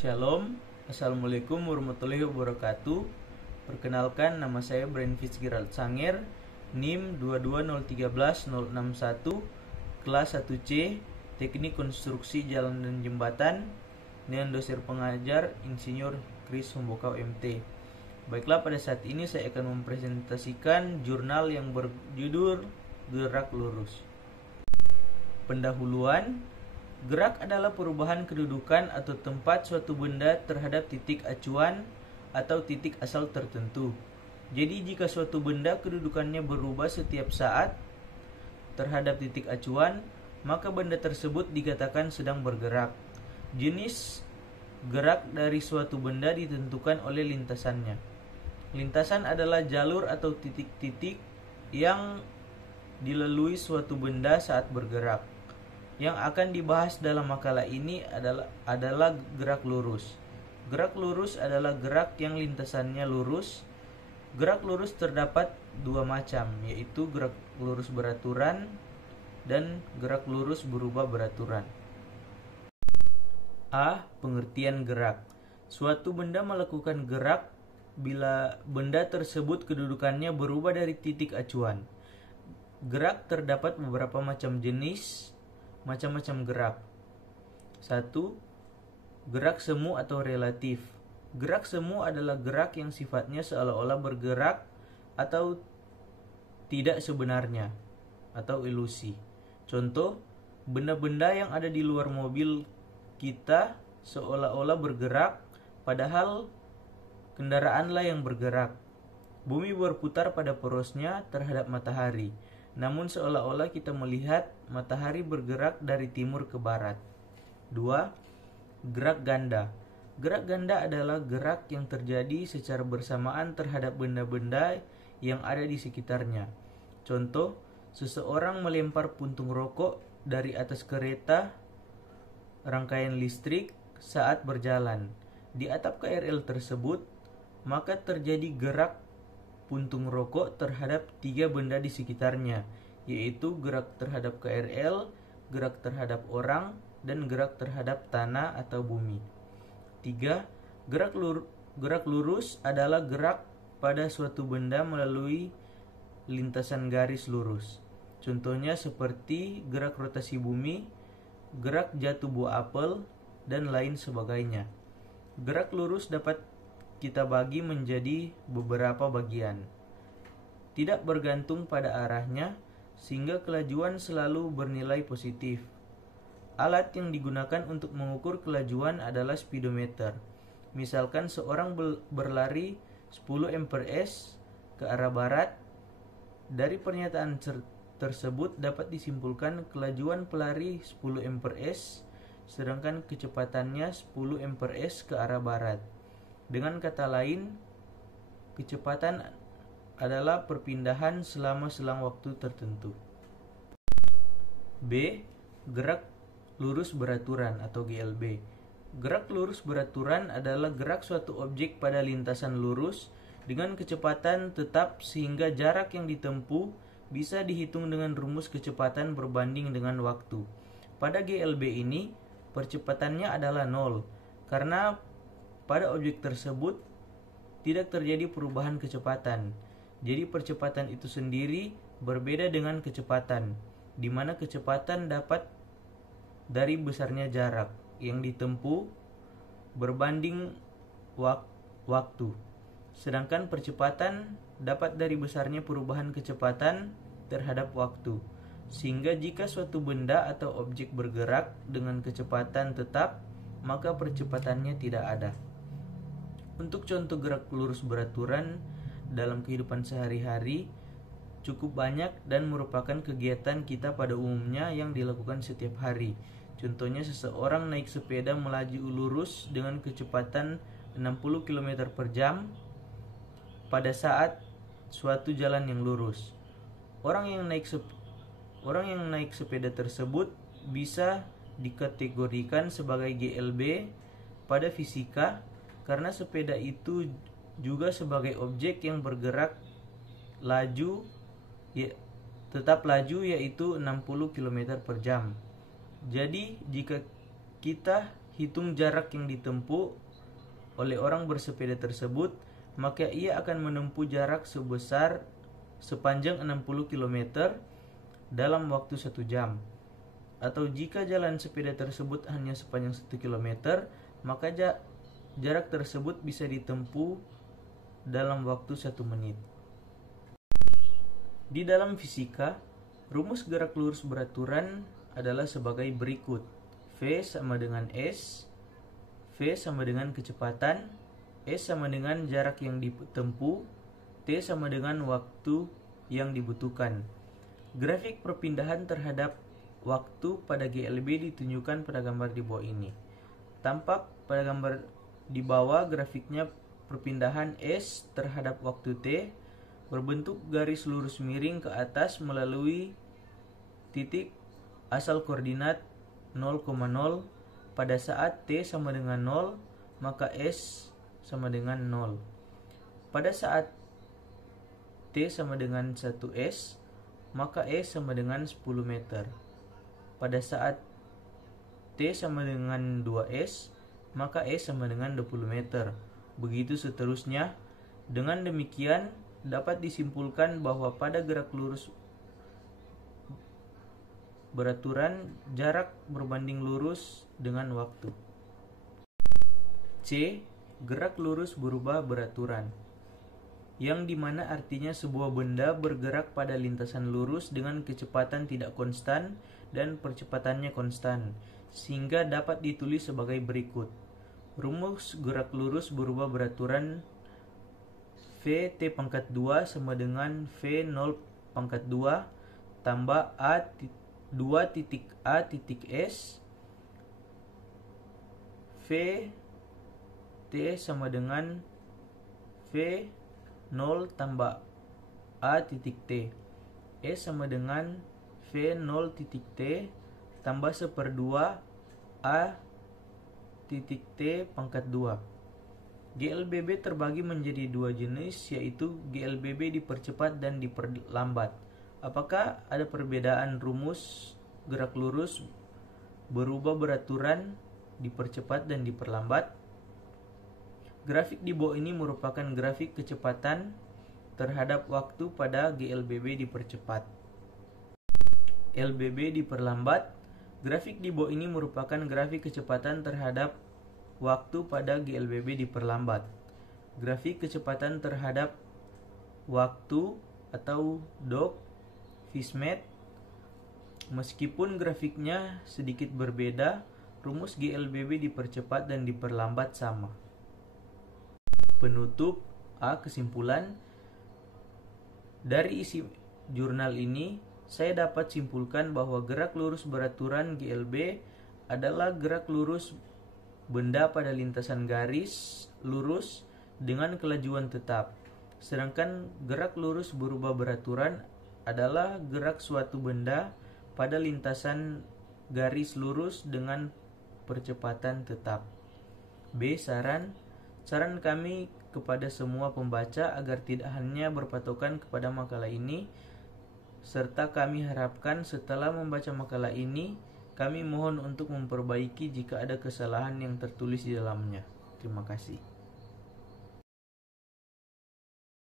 Shalom, Assalamualaikum warahmatullahi wabarakatuh. Perkenalkan, nama saya Brian Fitzgerald Sanger, NIM 22013-061, kelas 1C, Teknik Konstruksi Jalan dan Jembatan, dengan dosen pengajar Insinyur Chris Hombokau MT. Baiklah, pada saat ini saya akan mempresentasikan jurnal yang berjudul Gerak Lurus. Pendahuluan. Gerak adalah perubahan kedudukan atau tempat suatu benda terhadap titik acuan atau titik asal tertentu. Jadi jika suatu benda kedudukannya berubah setiap saat terhadap titik acuan, maka benda tersebut dikatakan sedang bergerak. Jenis gerak dari suatu benda ditentukan oleh lintasannya. Lintasan adalah jalur atau titik-titik yang dilalui suatu benda saat bergerak. Yang akan dibahas dalam makalah ini adalah gerak lurus. Gerak lurus adalah gerak yang lintasannya lurus. Gerak lurus terdapat dua macam, yaitu gerak lurus beraturan dan gerak lurus berubah beraturan. A. Pengertian gerak. Suatu benda melakukan gerak bila benda tersebut kedudukannya berubah dari titik acuan. Gerak terdapat beberapa macam jenis. Macam-macam gerak. 1. Gerak semu atau relatif. Gerak semu adalah gerak yang sifatnya seolah-olah bergerak atau tidak sebenarnya, atau ilusi. Contoh, benda-benda yang ada di luar mobil kita seolah-olah bergerak, padahal kendaraanlah yang bergerak. Bumi berputar pada porosnya terhadap matahari, namun seolah-olah kita melihat matahari bergerak dari timur ke barat. 2. Gerak ganda. Gerak ganda adalah gerak yang terjadi secara bersamaan terhadap benda-benda yang ada di sekitarnya. Contoh, seseorang melempar puntung rokok dari atas kereta rangkaian listrik saat berjalan di atap KRL tersebut, maka terjadi gerak puntung rokok terhadap tiga benda di sekitarnya, yaitu gerak terhadap KRL, gerak terhadap orang, dan gerak terhadap tanah atau bumi. 3. Gerak lurus adalah gerak pada suatu benda melalui lintasan garis lurus. Contohnya seperti gerak rotasi bumi, gerak jatuh buah apel, dan lain sebagainya. Gerak lurus dapat kita bagi menjadi beberapa bagian, tidak bergantung pada arahnya, sehingga kelajuan selalu bernilai positif. Alat yang digunakan untuk mengukur kelajuan adalah speedometer. Misalkan seorang berlari 10 mph ke arah barat. Dari pernyataan tersebut dapat disimpulkan kelajuan pelari 10 mph, sedangkan kecepatannya 10 mph ke arah barat. Dengan kata lain, kecepatan adalah perpindahan selama selang waktu tertentu. B. Gerak lurus beraturan atau GLB. Gerak lurus beraturan adalah gerak suatu objek pada lintasan lurus dengan kecepatan tetap sehingga jarak yang ditempuh bisa dihitung dengan rumus kecepatan berbanding dengan waktu. Pada GLB ini, percepatannya adalah 0, karena pada objek tersebut tidak terjadi perubahan kecepatan. Jadi percepatan itu sendiri berbeda dengan kecepatan, di mana kecepatan dapat dari besarnya jarak yang ditempuh berbanding waktu. Sedangkan percepatan dapat dari besarnya perubahan kecepatan terhadap waktu. Sehingga jika suatu benda atau objek bergerak dengan kecepatan tetap, maka percepatannya tidak ada. Untuk contoh gerak lurus beraturan dalam kehidupan sehari-hari cukup banyak dan merupakan kegiatan kita pada umumnya yang dilakukan setiap hari. Contohnya seseorang naik sepeda melaju lurus dengan kecepatan 60 km per jam pada saat suatu jalan yang lurus. Orang yang naik sepeda tersebut bisa dikategorikan sebagai GLB pada fisika, karena sepeda itu juga sebagai objek yang bergerak tetap laju, yaitu 60 km per jam. Jadi jika kita hitung jarak yang ditempuh oleh orang bersepeda tersebut, maka ia akan menempuh jarak sepanjang 60 km dalam waktu 1 jam. Atau jika jalan sepeda tersebut hanya sepanjang 1 km, maka jarak tersebut bisa ditempuh dalam waktu 1 menit. Di dalam fisika, rumus gerak lurus beraturan adalah sebagai berikut. V sama dengan S, V sama dengan kecepatan, S sama dengan jarak yang ditempuh, T sama dengan waktu yang dibutuhkan. Grafik perpindahan terhadap waktu pada GLB ditunjukkan pada gambar di bawah ini. Tampak pada gambar di bawah grafiknya perpindahan S terhadap waktu T berbentuk garis lurus miring ke atas melalui titik asal koordinat 0,0 pada saat T sama dengan 0, maka S sama dengan 0. Pada saat T sama dengan 1S, maka S sama dengan 10 meter. Pada saat T sama dengan 2S, maka S sama dengan 20 meter. Begitu seterusnya. Dengan demikian, dapat disimpulkan bahwa pada gerak lurus beraturan, jarak berbanding lurus dengan waktu. C. Gerak lurus berubah beraturan, yang dimana artinya sebuah benda bergerak pada lintasan lurus dengan kecepatan tidak konstan dan percepatannya konstan, sehingga dapat ditulis sebagai berikut. Rumus gerak lurus berubah beraturan V T pangkat 2 sama dengan V 0 pangkat 2 tambah A 2 titik A titik S V T sama dengan V 0 tambah A titik T, S sama dengan V 0 titik T tambah 1/2 A titik T pangkat 2. GLBB terbagi menjadi dua jenis, yaitu GLBB dipercepat dan diperlambat. Apakah ada perbedaan rumus gerak lurus berubah beraturan, dipercepat dan diperlambat? Grafik di bawah ini merupakan grafik kecepatan terhadap waktu pada GLBB dipercepat. LBB diperlambat. Grafik di bawah ini merupakan grafik kecepatan terhadap waktu pada GLBB diperlambat. Grafik kecepatan terhadap waktu atau DOC Fismet. Meskipun grafiknya sedikit berbeda, rumus GLBB dipercepat dan diperlambat sama. Penutup. A. Kesimpulan. Dari isi jurnal ini, saya dapat simpulkan bahwa gerak lurus beraturan GLB adalah gerak lurus benda pada lintasan garis lurus dengan kelajuan tetap. Sedangkan gerak lurus berubah beraturan adalah gerak suatu benda pada lintasan garis lurus dengan percepatan tetap. B. Saran kami kepada semua pembaca agar tidak hanya berpatokan kepada makalah ini, serta kami harapkan setelah membaca makalah ini, kami mohon untuk memperbaiki jika ada kesalahan yang tertulis di dalamnya. Terima kasih.